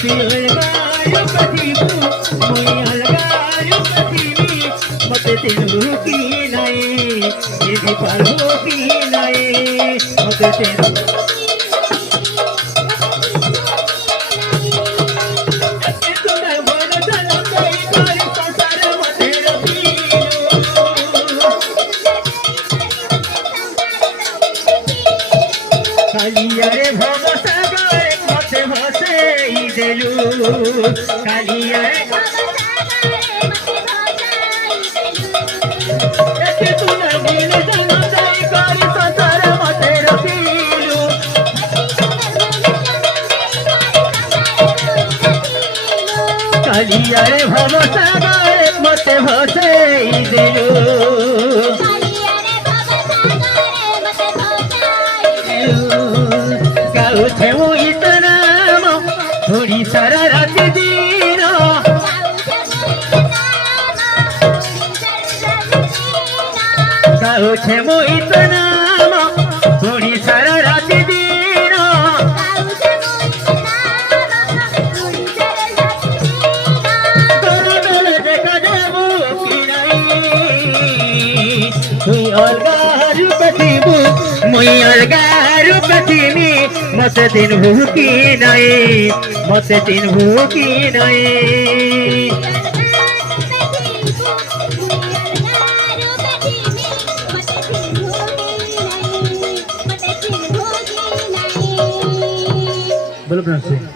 तू अलगारू कथीबू मुई अलगारू कथीबी मते तेनु की नाई ये पारो की नाई मते तेनु কালিয়ারে ভব সাগরে মতে ভাসেই দেলু কালিয়ারে ভব সাগরে মতে ভাসেই দেলু এতে তুনা দিল জানা যাই করি সংসার মতে রখিলু কালিয়ারে ভব সাগরে মতে ভাসেই দেলু गाउथे वो इतना थोड़ी सारा रात दिन गाउथे वो इतना थोड़ी सारा रात दिन देखा देबू कि नहीं तुई अलगारू कथीबू मुई अलगारू कथीबी मते दिन भूखी नहीं मते दिन भूखी नहीं बोलो